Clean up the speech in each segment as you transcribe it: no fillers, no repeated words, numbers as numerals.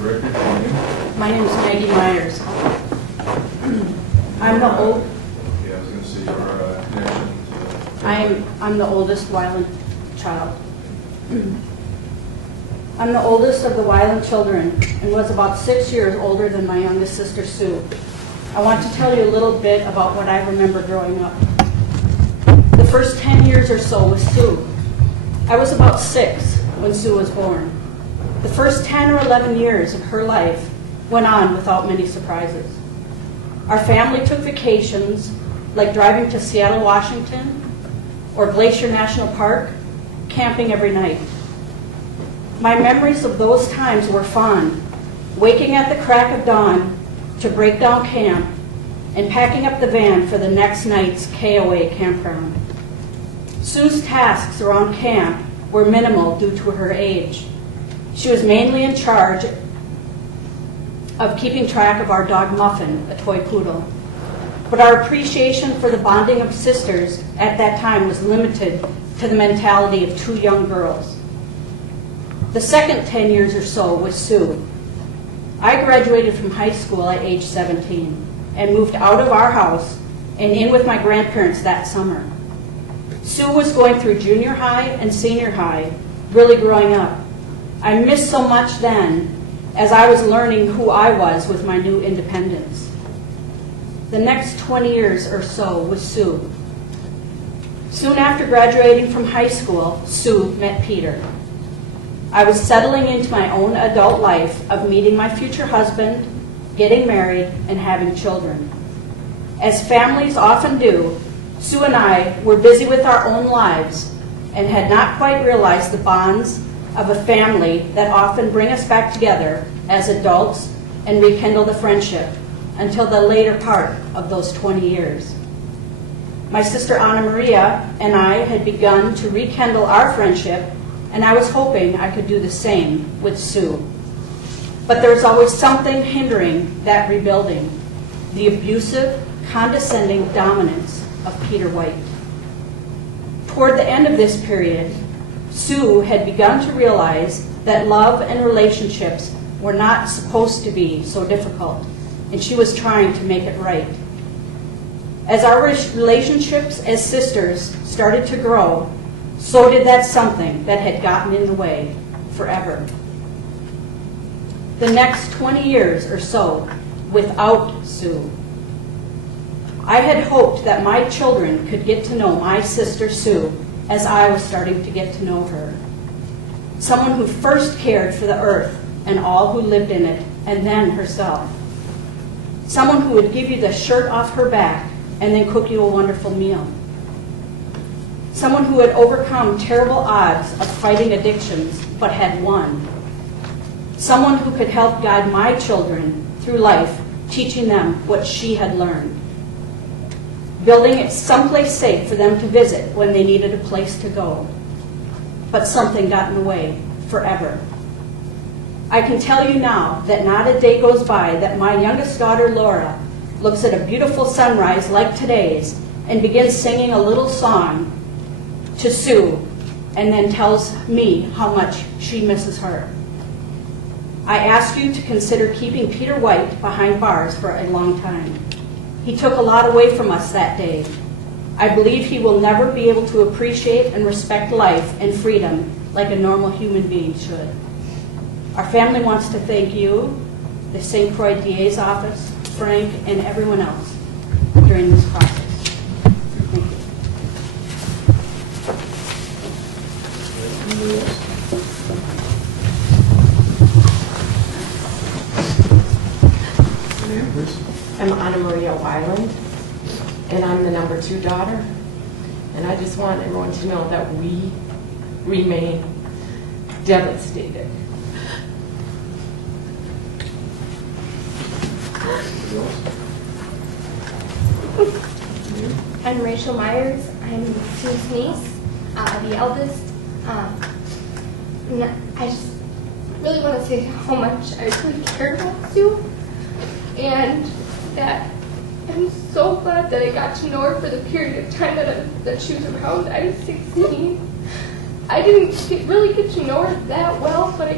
record, your name? My name is Maggie Myers. I'm the old. Yeah, I was going to say your connection to. I'm the oldest Weiland child. I'm the oldest of the Weiland children and was about 6 years older than my youngest sister, Sue. I want to tell you a little bit about what I remember growing up. The first 10 years or so with Sue. I was about 6 when Sue was born. The first 10 or 11 years of her life went on without many surprises. Our family took vacations, like driving to Seattle, Washington, or Glacier National Park, camping every night. My memories of those times were fond, waking at the crack of dawn to break down camp and packing up the van for the next night's KOA campground. Sue's tasks around camp were minimal due to her age. She was mainly in charge of keeping track of our dog Muffin, a toy poodle. But our appreciation for the bonding of sisters at that time was limited to the mentality of 2 young girls. The second 10 years or so was Sue. I graduated from high school at age 17 and moved out of our house and in with my grandparents that summer. Sue was going through junior high and senior high, really growing up. I missed so much then as I was learning who I was with my new independence. The next 20 years or so was Sue. Soon after graduating from high school, Sue met Peter. I was settling into my own adult life of meeting my future husband, getting married, and having children. As families often do, Sue and I were busy with our own lives and had not quite realized the bonds of a family that often bring us back together as adults and rekindle the friendship until the later part of those 20 years. My sister Anna Maria and I had begun to rekindle our friendship, and I was hoping I could do the same with Sue. But there was always something hindering that rebuilding, the abusive, condescending dominance of Peter White. Toward the end of this period, Sue had begun to realize that love and relationships were not supposed to be so difficult, and she was trying to make it right. As our relationships as sisters started to grow, so did that something that had gotten in the way forever. The next 20 years or so without Sue. I had hoped that my children could get to know my sister Sue as I was starting to get to know her. Someone who first cared for the earth and all who lived in it, and then herself. Someone who would give you the shirt off her back and then cook you a wonderful meal. Someone who had overcome terrible odds of fighting addictions but had won. Someone who could help guide my children through life, teaching them what she had learned. Building it someplace safe for them to visit when they needed a place to go. But something got in the way forever. I can tell you now that not a day goes by that my youngest daughter, Laura, looks at a beautiful sunrise like today's and begins singing a little song to Sue and then tells me how much she misses her. I ask you to consider keeping Peter White behind bars for a long time. He took a lot away from us that day. I believe he will never be able to appreciate and respect life and freedom like a normal human being should. Our family wants to thank you, the St. Croix DA's office, Frank, and everyone else during this process. Thank you. Anybody else? Your name, please? I'm Anna Maria Weiland, and I'm the number 2 daughter. And I just want everyone to know that we remain devastated. Anybody else? Your name? I'm Rachel Myers. I'm Sue's niece, the eldest. And I just really want to say how much I really care about Sue, and that I'm so glad that I got to know her for the period of time that she was around. I was 16. I didn't really get to know her that well, but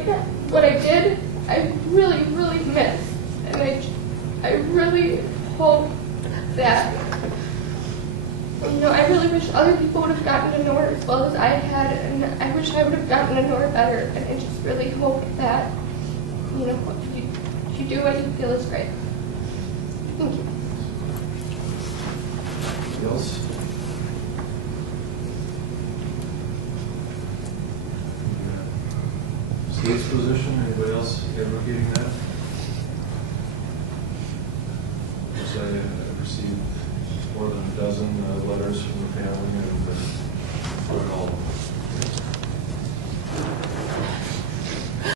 what I did, I really that, you know, I really wish other people would have gotten to know her as well as I had, and I wish I would have gotten to know her better. And I just really hope that, you know, you do what you feel is right. Thank you. Anybody else? State's position, anybody else advocating that? Yes, I received more than a dozen letters from the family, and I've read all of them.